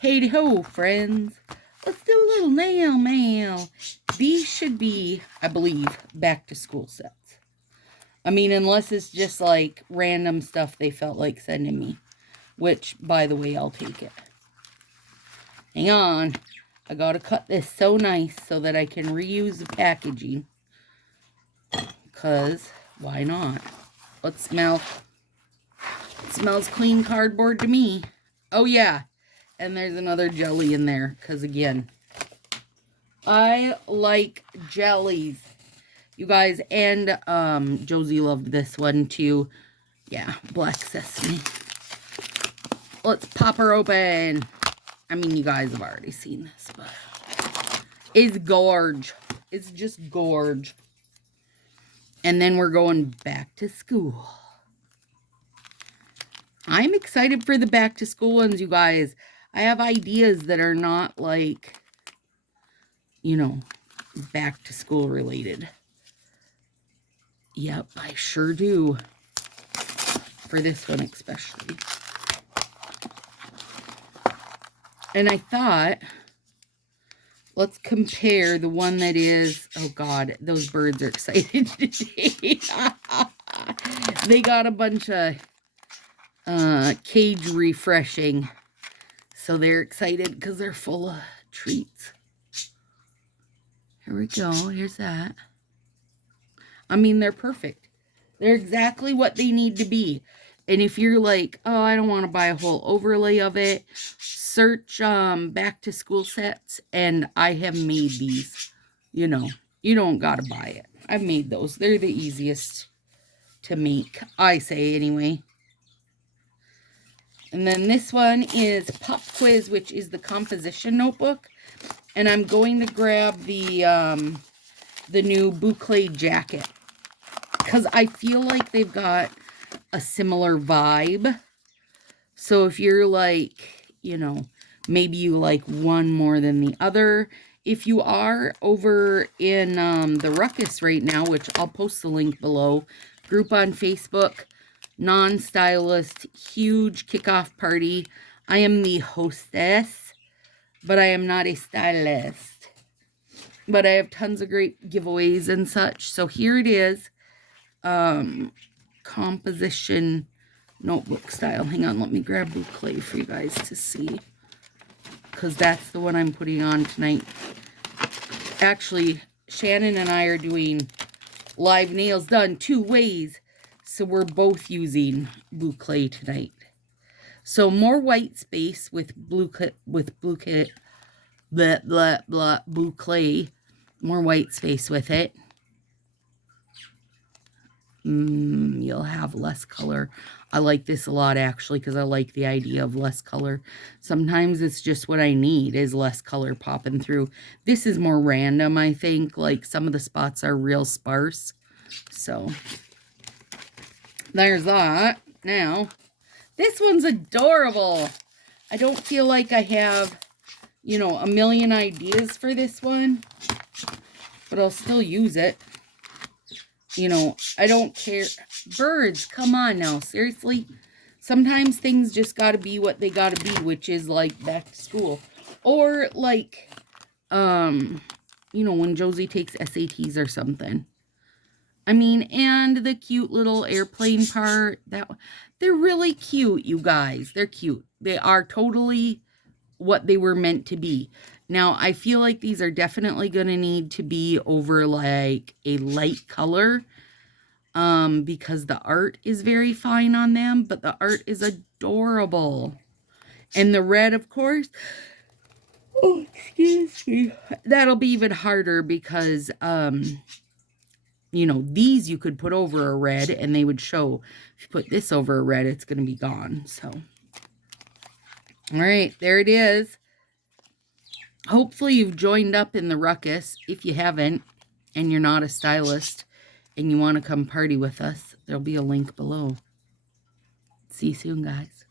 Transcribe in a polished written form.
Hey ho, friends. Let's do a little nail mail. These should be, I believe, back to school sets. I mean, unless it's just like random stuff they felt like sending me. Which, by the way, I'll take it. Hang on. I gotta cut this so nice so that I can reuse the packaging. Because, why not? Let's smell. It smells clean cardboard to me. Oh, yeah. And there's another jelly in there. Because, again, I like jellies. You guys, and Josie loved this one, too. Yeah, black sesame. Let's pop her open. I mean, you guys have already seen this, but it's Gorge. It's just Gorge. And then we're going back to school. I'm excited for the back to school ones, you guys. I have ideas that are not like, you know, back to school related. Yep, I sure do. For this one especially. And I thought, let's compare the one that is, oh God, those birds are excited today. They got a bunch of cage refreshing. So they're excited because they're full of treats. Here we go. Here's that. I mean, they're perfect. They're exactly what they need to be. And if you're like, oh, I don't want to buy a whole overlay of it, search back to school sets, and I have made these. You know, you don't got to buy it. I've made those. They're the easiest to make, I say anyway. And then this one is Pop Quiz, which is the composition notebook. And I'm going to grab the new boucle jacket. Because I feel like they've got a similar vibe. So if you're like, you know, maybe you like one more than the other. If you are over in the Ruckus right now, which I'll post the link below, group on Facebook, non-stylist, huge kickoff party. I am the hostess, but I am not a stylist. But I have tons of great giveaways and such. So here it is. Composition notebook style. Hang on, let me grab boucle for you guys to see. Because that's the one I'm putting on tonight. Actually, Shannon and I are doing live nails done 2 ways. So we're both using boucle tonight. So more white space with boucle, more white space with it. You'll have less color. I like this a lot actually because I like the idea of less color. Sometimes it's just what I need is less color popping through. This is more random, I think. Like some of the spots are real sparse. So there's that. Now, this one's adorable. I don't feel like I have, you know, a million ideas for this one, but I'll still use it. You know, I don't care. Birds, come on now. Seriously? Sometimes things just got to be what they got to be, which is like back to school. Or like, you know, when Josie takes SATs or something. I mean, and the cute little airplane part. They're really cute, you guys. They're cute. They are totally what they were meant to be. Now, I feel like these are definitely going to need to be over like a light color because the art is very fine on them, but the art is adorable. And the red, of course, oh, excuse me, that'll be even harder because, you know, these you could put over a red and they would show. If you put this over a red, it's going to be gone, so. All right, there it is. Hopefully you've joined up in the Ruckus. If you haven't, and you're not a stylist, and you want to come party with us, there'll be a link below. See you soon, guys.